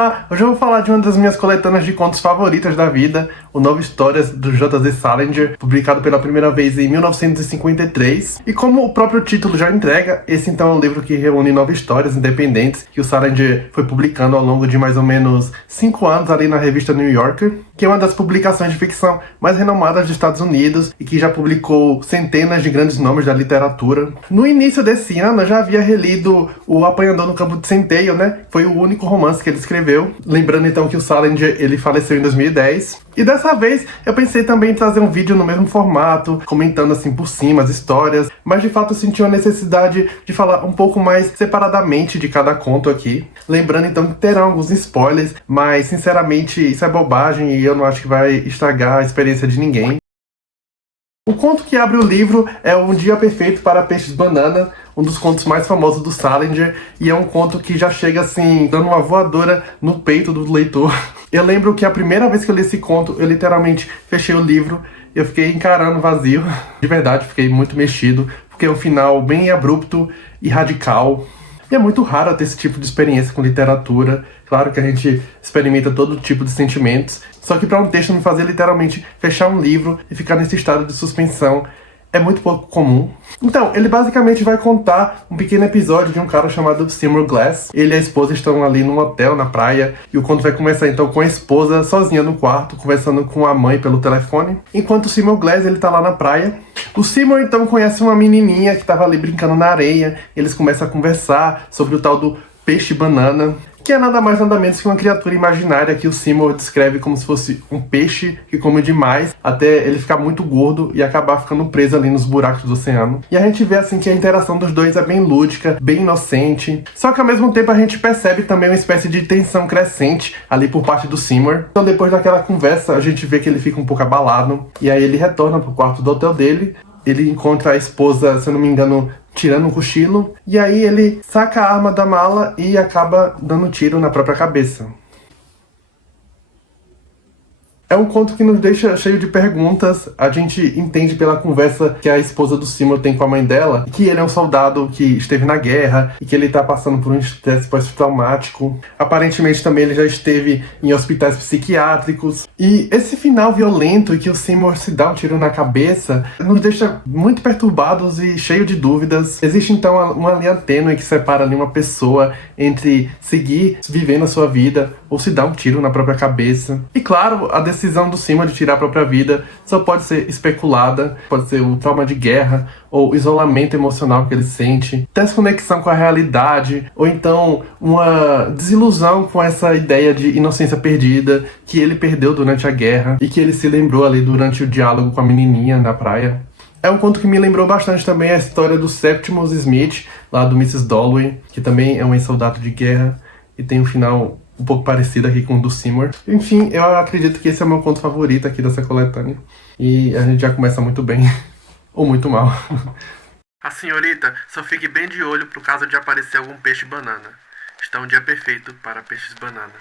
lá! Hoje eu vou falar de uma das minhas coletâneas de contos favoritas da vida, o Novo Histórias, do J.Z. Salinger, publicado pela primeira vez em 1953. E como o próprio título já entrega, esse então é um livro que reúne 9 histórias independentes que o Salinger foi publicando ao longo de mais ou menos 5 anos ali na revista New Yorker, que é uma das publicações de ficção mais renomadas dos Estados Unidos e que já publicou centenas de grandes nomes da literatura. No início desse ano, eu já havia relido O Apanhador no Campo de Centeio, né? Foi o único romance que ele escreveu. Lembrando então que o Salinger, ele faleceu em 2010. E dessa vez, eu pensei também em trazer um vídeo no mesmo formato, comentando assim por cima as histórias, mas de fato eu senti uma necessidade de falar um pouco mais separadamente de cada conto aqui. Lembrando então que terão alguns spoilers, mas sinceramente isso é bobagem e eu não acho que vai estragar a experiência de ninguém. O conto que abre o livro é Um Dia Perfeito para Peixes Banana, um dos contos mais famosos do Salinger, e é um conto que já chega assim, dando uma voadora no peito do leitor. Eu lembro que a primeira vez que eu li esse conto, eu literalmente fechei o livro, eu fiquei encarando o vazio. De verdade, fiquei muito mexido, porque é um final bem abrupto e radical. E é muito raro ter esse tipo de experiência com literatura. Claro que a gente experimenta todo tipo de sentimentos, só que para um texto me fazer literalmente fechar um livro e ficar nesse estado de suspensão é muito pouco comum. Então, ele basicamente vai contar um pequeno episódio de um cara chamado Seymour Glass. Ele e a esposa estão ali num hotel na praia, e o conto vai começar então com a esposa sozinha no quarto, conversando com a mãe pelo telefone, enquanto o Seymour Glass, ele tá lá na praia. O Seymour então conhece uma menininha que tava ali brincando na areia, eles começam a conversar sobre o tal do peixe banana, que é nada mais nada menos que uma criatura imaginária que o Seymour descreve como se fosse um peixe que come demais até ele ficar muito gordo e acabar ficando preso ali nos buracos do oceano. E a gente vê assim que a interação dos dois é bem lúdica, bem inocente, só que ao mesmo tempo a gente percebe também uma espécie de tensão crescente ali por parte do Seymour. Então depois daquela conversa a gente vê que ele fica um pouco abalado, e aí ele retorna pro quarto do hotel dele. Ele encontra a esposa, se eu não me engano, tirando um cochilo, e aí ele saca a arma da mala e acaba dando um tiro na própria cabeça. É um conto que nos deixa cheio de perguntas. A gente entende pela conversa que a esposa do Seymour tem com a mãe dela que ele é um soldado que esteve na guerra e que ele tá passando por um estresse pós-traumático. Aparentemente também ele já esteve em hospitais psiquiátricos. E esse final violento e que o Seymour se dá um tiro na cabeça nos deixa muito perturbados e cheio de dúvidas. Existe então uma linha tênue que separa ali uma pessoa entre seguir vivendo a sua vida ou se dar um tiro na própria cabeça. E claro, a decisão do Seymour de tirar a própria vida só pode ser especulada, pode ser um trauma de guerra, ou isolamento emocional que ele sente, desconexão com a realidade, ou então uma desilusão com essa ideia de inocência perdida que ele perdeu durante a guerra e que ele se lembrou ali durante o diálogo com a menininha na praia. É um conto que me lembrou bastante também a história do Septimus Smith, lá do Mrs. Dalloway, que também é um ex-soldado de guerra e tem um final um pouco parecido aqui com o do Seymour. Enfim, eu acredito que esse é o meu conto favorito aqui dessa coletânea. E a gente já começa muito bem, ou muito mal. A senhorita, só fique bem de olho pro caso de aparecer algum peixe banana. Está um dia perfeito para peixes banana.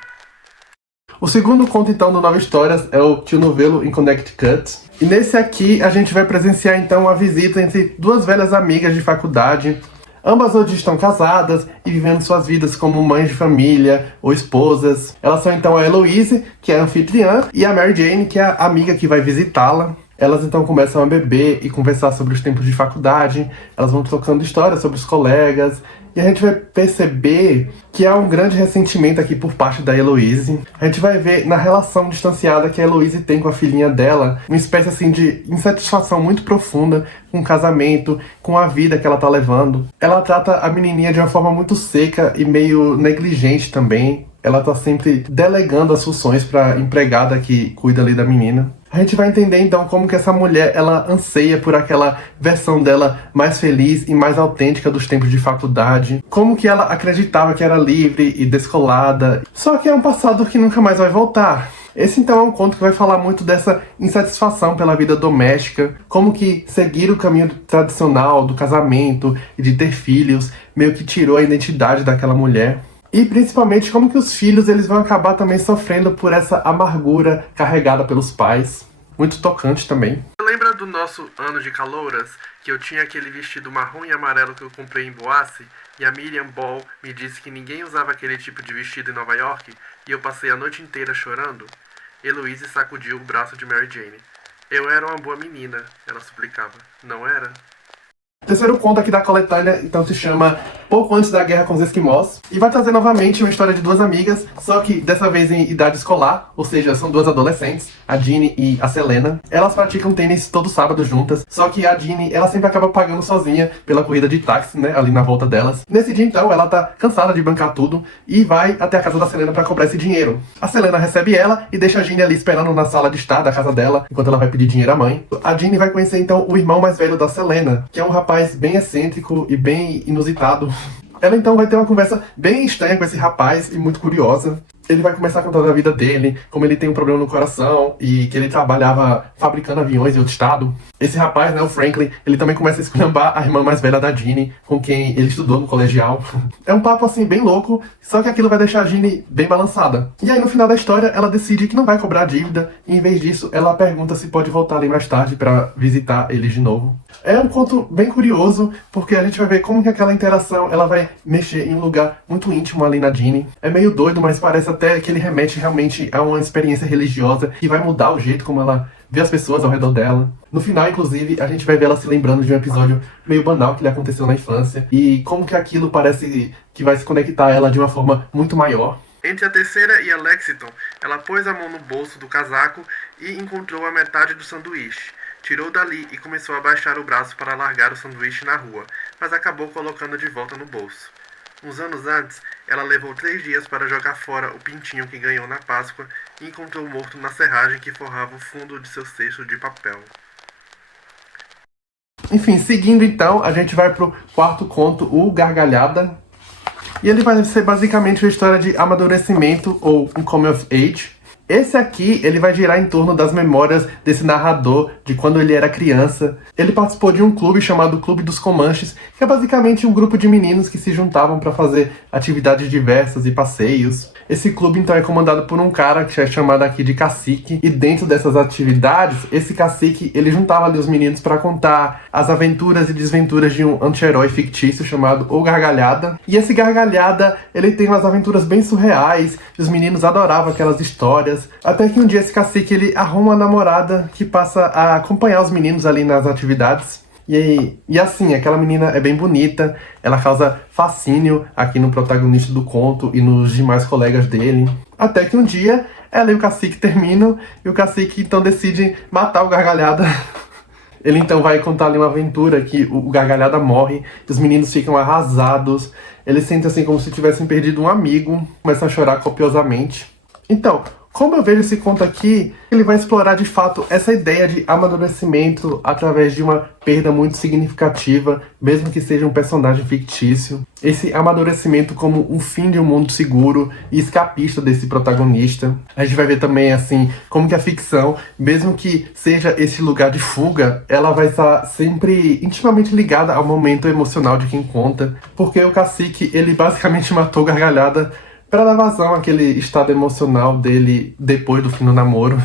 O segundo conto então do Nova Histórias é o Tio Novelo in Connecticut. E nesse aqui a gente vai presenciar então uma visita entre duas velhas amigas de faculdade. Ambas hoje estão casadas e vivendo suas vidas como mães de família ou esposas. Elas são então a Heloise, que é a anfitriã, e a Mary Jane, que é a amiga que vai visitá-la. Elas então começam a beber e conversar sobre os tempos de faculdade. Elas vão trocando histórias sobre os colegas. E a gente vai perceber que há um grande ressentimento aqui por parte da Heloise. A gente vai ver na relação distanciada que a Heloise tem com a filhinha dela uma espécie assim de insatisfação muito profunda com o casamento, com a vida que ela tá levando. Ela trata a menininha de uma forma muito seca e meio negligente também. Ela tá sempre delegando as funções para a empregada que cuida ali da menina. A gente vai entender então como que essa mulher, ela anseia por aquela versão dela mais feliz e mais autêntica dos tempos de faculdade. Como que ela acreditava que era livre e descolada. Só que é um passado que nunca mais vai voltar. Esse então é um conto que vai falar muito dessa insatisfação pela vida doméstica, como que seguir o caminho tradicional do casamento e de ter filhos meio que tirou a identidade daquela mulher. E principalmente como que os filhos eles vão acabar também sofrendo por essa amargura carregada pelos pais. Muito tocante também. Lembra do nosso ano de calouras? Que eu tinha aquele vestido marrom e amarelo que eu comprei em Boace? E a Miriam Ball me disse que ninguém usava aquele tipo de vestido em Nova York? e eu passei a noite inteira chorando? Heloise sacudiu o braço de Mary Jane. Eu era uma boa menina, ela suplicava. Não era? O terceiro conto aqui da coletânea, então, se chama Pouco Antes da Guerra com os Esquimós, e vai trazer novamente uma história de duas amigas, só que dessa vez em idade escolar, ou seja, são duas adolescentes, a Ginny e a Selena. Elas praticam tênis todo sábado juntas, só que a Ginny, ela sempre acaba pagando sozinha pela corrida de táxi, né, ali na volta delas. Nesse dia, então, ela tá cansada de bancar tudo e vai até a casa da Selena pra cobrar esse dinheiro. A Selena recebe ela e deixa a Ginny ali esperando na sala de estar da casa dela, enquanto ela vai pedir dinheiro à mãe. A Ginny vai conhecer, então, o irmão mais velho da Selena, que é um rapaz bem excêntrico e bem inusitado. Ela então vai ter uma conversa bem estranha com esse rapaz e muito curiosa. Ele vai começar a contar da vida dele, como ele tem um problema no coração e que ele trabalhava fabricando aviões em outro estado. Esse rapaz, né, o Franklin, ele também começa a esculhambar a irmã mais velha da Ginny, com quem ele estudou no colegial. É um papo assim bem louco, só que aquilo vai deixar a Ginny bem balançada. E aí no final da história ela decide que não vai cobrar a dívida e em vez disso ela pergunta se pode voltar ali mais tarde para visitar eles de novo. É um conto bem curioso, porque a gente vai ver como que aquela interação ela vai mexer em um lugar muito íntimo ali na Ginny. É meio doido, mas parece até que ele remete realmente a uma experiência religiosa que vai mudar o jeito como ela vê as pessoas ao redor dela. No final, inclusive, a gente vai ver ela se lembrando de um episódio meio banal que lhe aconteceu na infância e como que aquilo parece que vai se conectar a ela de uma forma muito maior. Entre a terceira e a Lexington, ela pôs a mão no bolso do casaco e encontrou a metade do sanduíche. Tirou dali e começou a baixar o braço para largar o sanduíche na rua, mas acabou colocando de volta no bolso. Uns anos antes, ela levou 3 dias para jogar fora o pintinho que ganhou na Páscoa e encontrou morto na serragem que forrava o fundo de seu cesto de papel. Enfim, seguindo então, a gente vai pro quarto conto, o Gargalhada. E ele vai ser basicamente uma história de amadurecimento, ou um coming of age. Esse aqui, ele vai girar em torno das memórias desse narrador de quando ele era criança. Ele participou de um clube chamado Clube dos Comanches, que é basicamente um grupo de meninos que se juntavam para fazer atividades diversas e passeios. Esse clube, então, é comandado por um cara que é chamado aqui de cacique. E dentro dessas atividades, esse cacique, ele juntava ali os meninos para contar as aventuras e desventuras de um anti-herói fictício chamado O Gargalhada. E esse Gargalhada, ele tem umas aventuras bem surreais, e os meninos adoravam aquelas histórias. Até que um dia esse cacique, ele arruma uma namorada que passa a acompanhar os meninos ali nas atividades. E assim, aquela menina é bem bonita, ela causa fascínio aqui no protagonista do conto e nos demais colegas dele. Até que um dia, ela e o cacique terminam, e o cacique então decide matar o Gargalhada. Ele então vai contar ali uma aventura que o Gargalhada morre, os meninos ficam arrasados, eles sentem assim como se tivessem perdido um amigo, começam a chorar copiosamente. Então, como eu vejo esse conto aqui, ele vai explorar de fato essa ideia de amadurecimento através de uma perda muito significativa, mesmo que seja um personagem fictício. Esse amadurecimento como um fim de um mundo seguro e escapista desse protagonista. A gente vai ver também, assim, como que a ficção, mesmo que seja esse lugar de fuga, ela vai estar sempre intimamente ligada ao momento emocional de quem conta. Porque o cacique, ele basicamente matou Gargalhada para dar vazão àquele estado emocional dele depois do fim do namoro.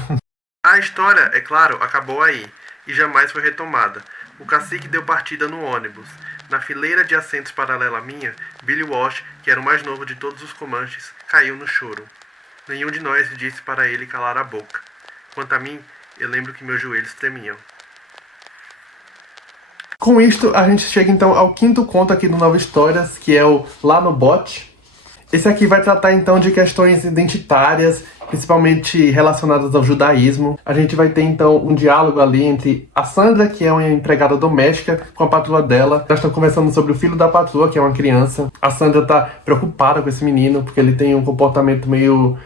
A história, é claro, acabou aí, e jamais foi retomada. O cacique deu partida no ônibus. Na fileira de assentos paralela à minha, Billy Walsh, que era o mais novo de todos os Comanches, caiu no choro. Nenhum de nós disse para ele calar a boca. Quanto a mim, eu lembro que meus joelhos tremiam. Com isto, a gente chega então ao quinto conto aqui do Nova Histórias, que é o Lá no Bote. Esse aqui vai tratar então de questões identitárias, principalmente relacionadas ao judaísmo. A gente vai ter então um diálogo ali entre a Sandra, que é uma empregada doméstica, com a patroa dela. Elas estão conversando sobre o filho da patroa, que é uma criança. A Sandra tá preocupada com esse menino, porque ele tem um comportamento meio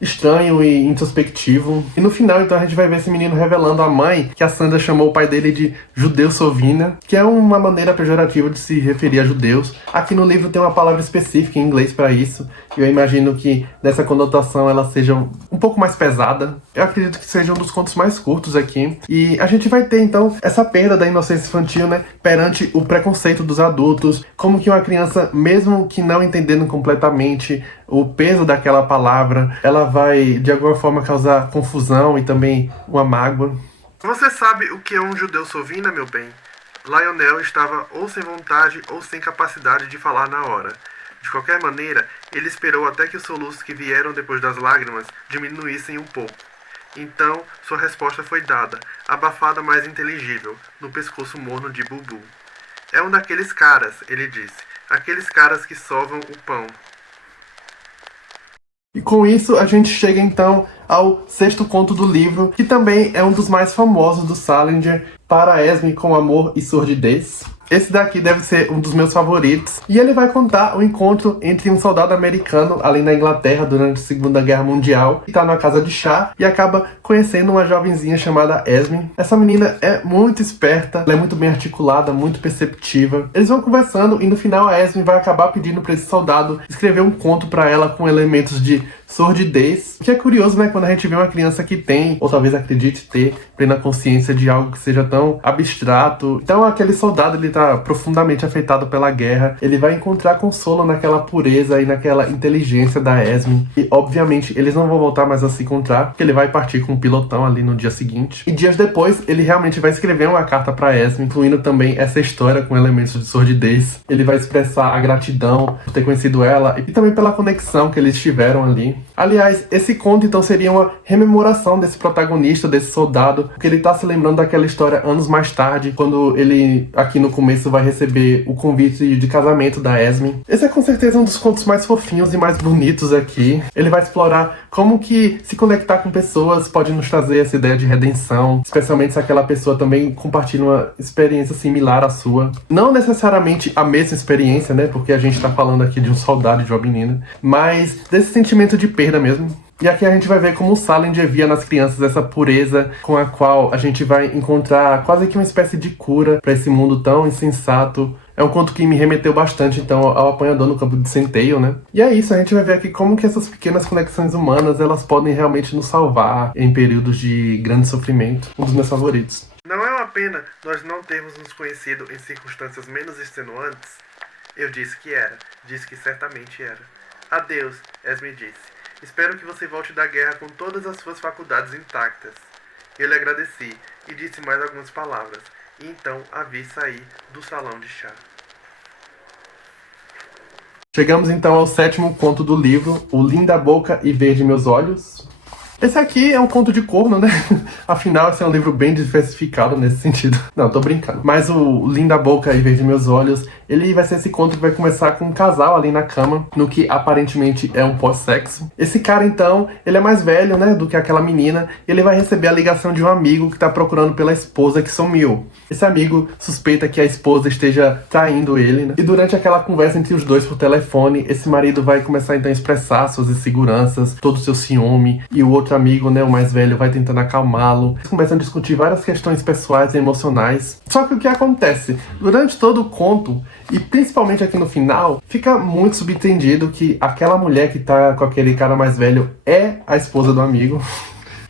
estranho e introspectivo. E no final, então, a gente vai ver esse menino revelando à mãe que a Sandra chamou o pai dele de judeu sovina, que é uma maneira pejorativa de se referir a judeus. Aqui no livro tem uma palavra específica em inglês para isso, e eu imagino que nessa conotação ela seja um pouco mais pesada. Eu acredito que seja um dos contos mais curtos aqui. E a gente vai ter, então, essa perda da inocência infantil, né, perante o preconceito dos adultos, como que uma criança, mesmo que não entendendo completamente o peso daquela palavra, ela vai, de alguma forma, causar confusão e também uma mágoa. Você sabe o que é um judeu sovina, meu bem? Lionel estava ou sem vontade ou sem capacidade de falar na hora. De qualquer maneira, ele esperou até que os soluços que vieram depois das lágrimas diminuíssem um pouco. Então, sua resposta foi dada, abafada mais inteligível, no pescoço morno de Bubu. É um daqueles caras, ele disse. Aqueles caras que sovam o pão. E com isso a gente chega então ao sexto conto do livro, que também é um dos mais famosos do Salinger, Para Esme com Amor e Sordidez. Esse daqui deve ser um dos meus favoritos. E ele vai contar o encontro entre um soldado americano ali na Inglaterra durante a Segunda Guerra Mundial, que tá na casa de chá e acaba conhecendo uma jovenzinha chamada Esme. Essa menina é muito esperta, ela é muito bem articulada, muito perceptiva. Eles vão conversando e no final a Esme vai acabar pedindo pra esse soldado escrever um conto pra ela com elementos de sordidez. O que é curioso, né, quando a gente vê uma criança que tem, ou talvez acredite ter, plena consciência de algo que seja tão abstrato. Então aquele soldado, ele tá profundamente afetado pela guerra. Ele vai encontrar consolo naquela pureza e naquela inteligência da Esme. E obviamente eles não vão voltar mais a se encontrar, porque ele vai partir com um pilotão ali no dia seguinte. E dias depois, ele realmente vai escrever uma carta pra Esme, incluindo também essa história com elementos de sordidez. Ele vai expressar a gratidão por ter conhecido ela e também pela conexão que eles tiveram ali. Aliás, esse conto então seria uma rememoração desse protagonista, desse soldado, porque ele tá se lembrando daquela história anos mais tarde, quando ele, aqui no começo, vai receber o convite de casamento da Esme. Esse é com certeza um dos contos mais fofinhos e mais bonitos aqui. Ele vai explorar como que se conectar com pessoas pode nos trazer essa ideia de redenção, especialmente se aquela pessoa também compartilha uma experiência similar à sua. Não necessariamente a mesma experiência, né, porque a gente tá falando aqui de um soldado e de uma menina, mas desse sentimento de perda mesmo. E aqui a gente vai ver como o Salinger via nas crianças essa pureza com a qual a gente vai encontrar quase que uma espécie de cura para esse mundo tão insensato. É um conto que me remeteu bastante, então, ao apanhador no campo de centeio, né? E é isso, a gente vai ver aqui como que essas pequenas conexões humanas, elas podem realmente nos salvar em períodos de grande sofrimento. Um dos meus favoritos. Não é uma pena nós não termos nos conhecido em circunstâncias menos extenuantes? Eu disse que era. Disse que certamente era. Adeus, Esme disse. Espero que você volte da guerra com todas as suas faculdades intactas. Eu lhe agradeci e disse mais algumas palavras. E então a vi sair do salão de chá. Chegamos então ao sétimo conto do livro, O Linda Boca e Verde Meus Olhos. Esse aqui é um conto de corno, né? Afinal, esse é um livro bem diversificado nesse sentido. Não, tô brincando. Mas o Linda Boca e Verde Meus Olhos, ele vai ser esse conto que vai começar com um casal ali na cama, no que aparentemente é um pós-sexo. Esse cara, então, ele é mais velho, né, do que aquela menina, e ele vai receber a ligação de um amigo que tá procurando pela esposa que sumiu. Esse amigo suspeita que a esposa esteja traindo ele, né? E durante aquela conversa entre os dois por telefone, esse marido vai começar então a expressar suas inseguranças, todo o seu ciúme, e o outro amigo, né, o mais velho, vai tentando acalmá-lo. Eles começam a discutir várias questões pessoais e emocionais. Só que o que acontece? Durante todo o conto, e principalmente aqui no final, fica muito subentendido que aquela mulher que tá com aquele cara mais velho é a esposa do amigo.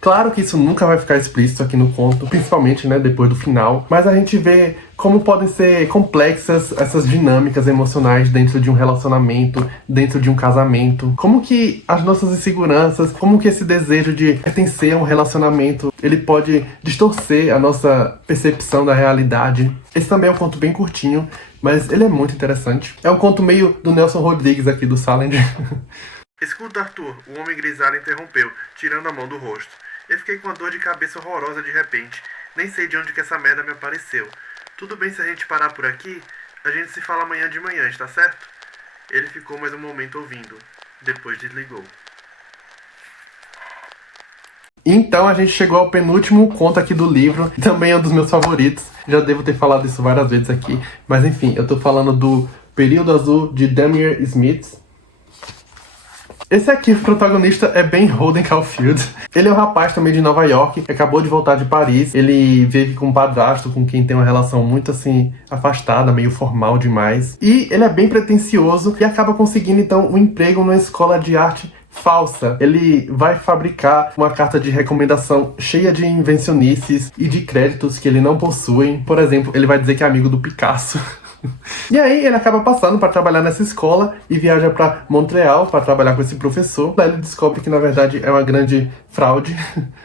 Claro que isso nunca vai ficar explícito aqui no conto, principalmente, né, depois do final, mas a gente vê como podem ser complexas essas dinâmicas emocionais dentro de um relacionamento, dentro de um casamento, como que as nossas inseguranças, como que esse desejo de pertencer a um relacionamento, ele pode distorcer a nossa percepção da realidade. Esse também é um conto bem curtinho, mas ele é muito interessante. É um conto meio do Nelson Rodrigues aqui, do Salinger. Escuta, Arthur, o homem grisalho interrompeu, tirando a mão do rosto. Eu fiquei com uma dor de cabeça horrorosa de repente. Nem sei de onde que essa merda me apareceu. Tudo bem se a gente parar por aqui? A gente se fala amanhã de manhã, está certo? Ele ficou mais um momento ouvindo. Depois desligou. Então a gente chegou ao penúltimo conto aqui do livro. Também é um dos meus favoritos. Já devo ter falado isso várias vezes aqui. Mas enfim, eu tô falando do Período Azul de Damier Smith. Esse aqui, o protagonista, é Ben Holden Caulfield. Ele é um rapaz também de Nova York, que acabou de voltar de Paris. Ele vive com um padrasto, com quem tem uma relação muito, assim, afastada, meio formal demais. E ele é bem pretensioso e acaba conseguindo, então, um emprego numa escola de arte falsa. Ele vai fabricar uma carta de recomendação cheia de invencionices e de créditos que ele não possui. Por exemplo, ele vai dizer que é amigo do Picasso. E aí ele acaba passando para trabalhar nessa escola e viaja para Montreal para trabalhar com esse professor. Daí ele descobre que na verdade é uma grande fraude.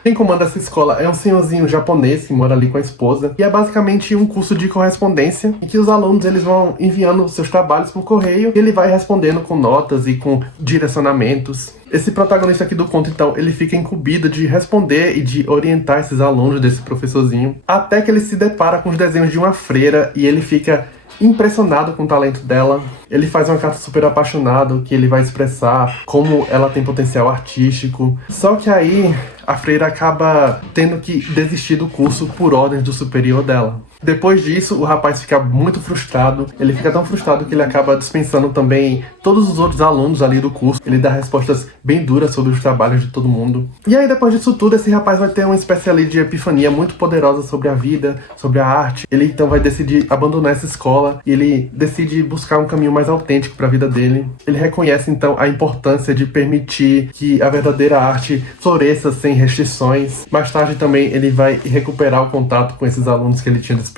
Quem comanda essa escola é um senhorzinho japonês que mora ali com a esposa. E é basicamente um curso de correspondência em que os alunos eles vão enviando seus trabalhos por correio e ele vai respondendo com notas e com direcionamentos. Esse protagonista aqui do conto, então, ele fica incumbido de responder e de orientar esses alunos desse professorzinho, até que ele se depara com os desenhos de uma freira e ele fica impressionado com o talento dela. Ele faz uma carta super apaixonado que ele vai expressar como ela tem potencial artístico. Só que aí a freira acaba tendo que desistir do curso por ordens do superior dela. Depois disso, o rapaz fica muito frustrado. Ele fica tão frustrado que ele acaba dispensando também todos os outros alunos ali do curso. Ele dá respostas bem duras sobre os trabalhos de todo mundo. E aí, depois disso tudo, esse rapaz vai ter uma espécie ali de epifania muito poderosa sobre a vida, sobre a arte. Ele então vai decidir abandonar essa escola e ele decide buscar um caminho mais autêntico para a vida dele. Ele reconhece então a importância de permitir que a verdadeira arte floresça sem restrições. Mais tarde também ele vai recuperar o contato com esses alunos que ele tinha dispensado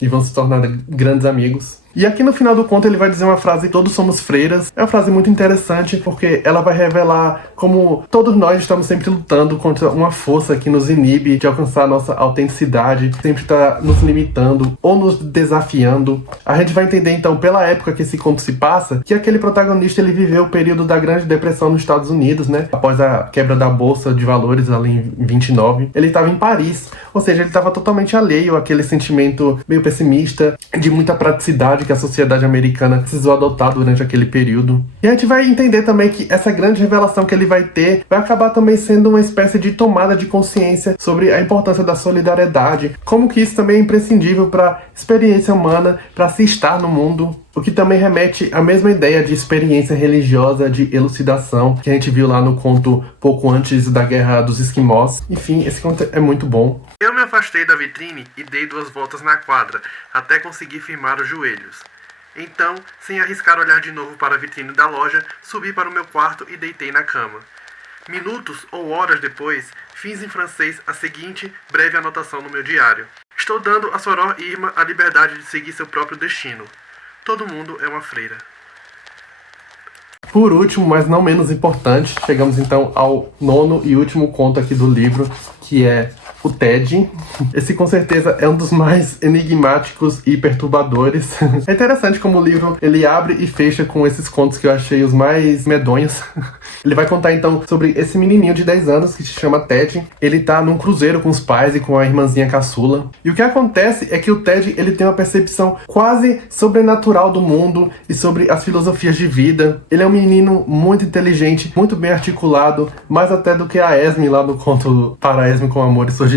e vão se tornar grandes amigos. E aqui no final do conto ele vai dizer uma frase: todos somos freiras. É uma frase muito interessante porque ela vai revelar como todos nós estamos sempre lutando contra uma força que nos inibe de alcançar a nossa autenticidade, sempre está nos limitando ou nos desafiando. A gente vai entender então, pela época que esse conto se passa, que aquele protagonista ele viveu o período da Grande Depressão nos Estados Unidos, né? Após a quebra da Bolsa de Valores ali em 29. Ele estava em Paris, ou seja, ele estava totalmente alheio àquele sentimento meio pessimista, de muita praticidade que a sociedade americana precisou adotar durante aquele período. E a gente vai entender também que essa grande revelação que ele vai ter vai acabar também sendo uma espécie de tomada de consciência sobre a importância da solidariedade, como que isso também é imprescindível para a experiência humana, para se estar no mundo. O que também remete à mesma ideia de experiência religiosa, de elucidação, que a gente viu lá no conto pouco antes da Guerra dos Esquimós. Enfim, esse conto é muito bom. Eu me afastei da vitrine e dei 2 voltas na quadra, até conseguir firmar os joelhos. Então, sem arriscar olhar de novo para a vitrine da loja, subi para o meu quarto e deitei na cama. Minutos ou horas depois, fiz em francês a seguinte breve anotação no meu diário: estou dando a Soror Irma a liberdade de seguir seu próprio destino. Todo mundo é uma freira. Por último, mas não menos importante, chegamos então ao 9º e último conto aqui do livro, que é o Ted. Esse com certeza é um dos mais enigmáticos e perturbadores. É interessante como o livro ele abre e fecha com esses contos que eu achei os mais medonhos. Ele vai contar então sobre esse menininho de 10 anos que se chama Ted. Ele tá num cruzeiro com os pais e com a irmãzinha caçula. E o que acontece é que o Ted ele tem uma percepção quase sobrenatural do mundo e sobre as filosofias de vida. Ele é um menino muito inteligente, muito bem articulado, mais até do que a Esme lá no conto Para Esme com Amor e Sordidez.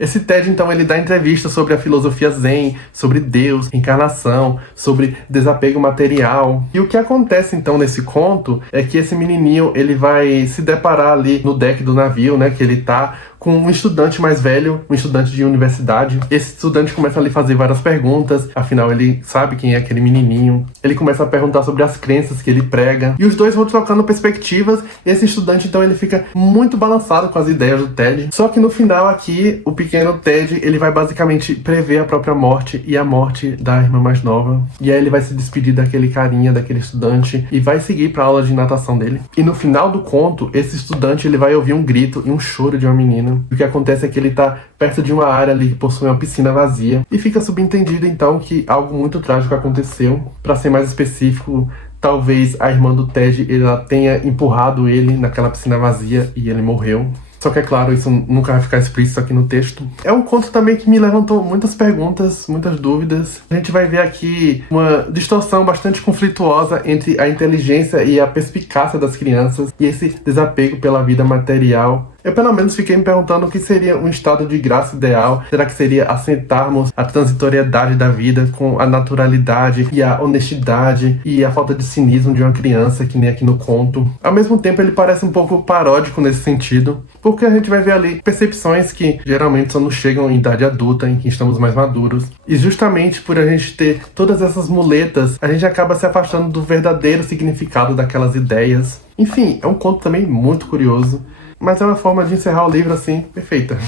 Esse Ted então ele dá entrevista sobre a filosofia zen, sobre Deus, encarnação, sobre desapego material. E o que acontece então nesse conto é que esse menininho ele vai se deparar ali no deck do navio, né, que ele tá com um estudante mais velho, um estudante de universidade. Esse estudante começa a lhe fazer várias perguntas, afinal ele sabe quem é aquele menininho. Ele começa a perguntar sobre as crenças que ele prega, e os dois vão trocando perspectivas, e esse estudante então ele fica muito balançado com as ideias do Ted. Só que no final aqui, o pequeno Ted, ele vai basicamente prever a própria morte e a morte da irmã mais nova. E aí ele vai se despedir daquele carinha, daquele estudante, e vai seguir para a aula de natação dele. E no final do conto, esse estudante ele vai ouvir um grito e um choro de uma menina. O que acontece é que ele tá perto de uma área ali que possui uma piscina vazia. E fica subentendido então que algo muito trágico aconteceu. Para ser mais específico, talvez a irmã do Ted ela tenha empurrado ele naquela piscina vazia e ele morreu. Só que é claro, isso nunca vai ficar explícito aqui no texto. É um conto também que me levantou muitas perguntas, muitas dúvidas. A gente vai ver aqui uma distorção bastante conflituosa entre a inteligência e a perspicácia das crianças e esse desapego pela vida material. Eu pelo menos fiquei me perguntando o que seria um estado de graça ideal. Será que seria assentarmos a transitoriedade da vida com a naturalidade e a honestidade e a falta de cinismo de uma criança, que nem aqui no conto? Ao mesmo tempo ele parece um pouco paródico nesse sentido, porque a gente vai ver ali percepções que geralmente só nos chegam em idade adulta, em que estamos mais maduros. E justamente por a gente ter todas essas muletas, a gente acaba se afastando do verdadeiro significado daquelas ideias. Enfim, é um conto também muito curioso, mas é uma forma de encerrar o livro assim, perfeita.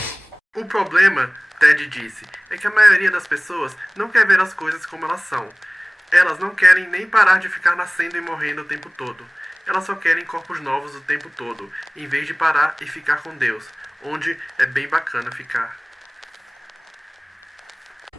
O problema, Ted disse é que a maioria das pessoas não quer ver as coisas como elas são. Elas não querem nem parar de ficar nascendo e morrendo o tempo todo. Elas só querem corpos novos o tempo todo, em vez de parar e ficar com Deus, onde é bem bacana ficar.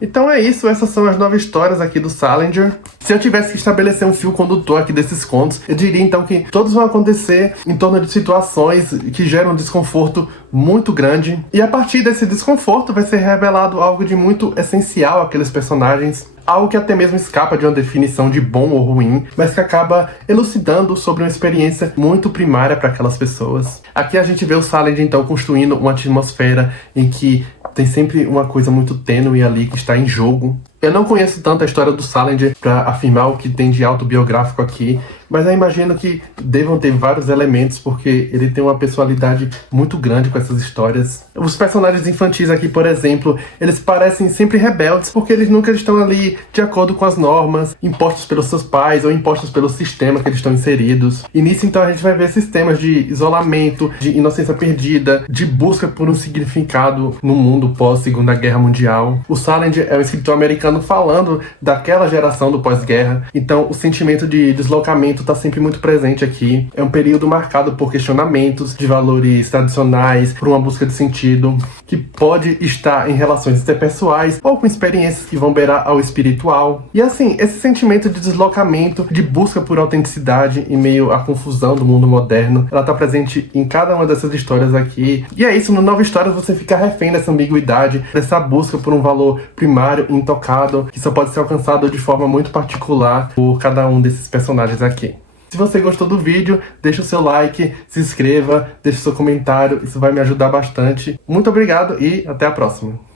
Então é isso, essas são as 9 histórias aqui do Salinger. Se eu tivesse que estabelecer um fio condutor aqui desses contos, eu diria então que todos vão acontecer em torno de situações que geram um desconforto muito grande. E a partir desse desconforto vai ser revelado algo de muito essencial àqueles personagens. Algo que até mesmo escapa de uma definição de bom ou ruim, mas que acaba elucidando sobre uma experiência muito primária para aquelas pessoas. Aqui a gente vê o Salinger então construindo uma atmosfera em que tem sempre uma coisa muito tênue ali que está em jogo. Eu não conheço tanto a história do Salinger para afirmar o que tem de autobiográfico aqui, mas eu imagino que devam ter vários elementos, porque ele tem uma personalidade muito grande com essas histórias. Os personagens infantis aqui, por exemplo, eles parecem sempre rebeldes, porque eles nunca estão ali de acordo com as normas impostas pelos seus pais ou impostas pelo sistema que eles estão inseridos. E nisso, então, a gente vai ver esses temas de isolamento, de inocência perdida, de busca por um significado no mundo pós-Segunda Guerra Mundial. O Salinger é um escritor americano falando daquela geração do pós-guerra, então o sentimento de deslocamento está sempre muito presente aqui. É um período marcado por questionamentos de valores tradicionais, por uma busca de sentido, que pode estar em relações interpessoais ou com experiências que vão beirar ao espiritual. E assim, esse sentimento de deslocamento, de busca por autenticidade em meio à confusão do mundo moderno, ela está presente em cada uma dessas histórias aqui. E é isso, no 9 histórias você fica refém dessa ambiguidade, dessa busca por um valor primário, intocado, que só pode ser alcançado de forma muito particular por cada um desses personagens aqui. Se você gostou do vídeo, deixa o seu like, se inscreva, deixa o seu comentário, isso vai me ajudar bastante. Muito obrigado e até a próxima!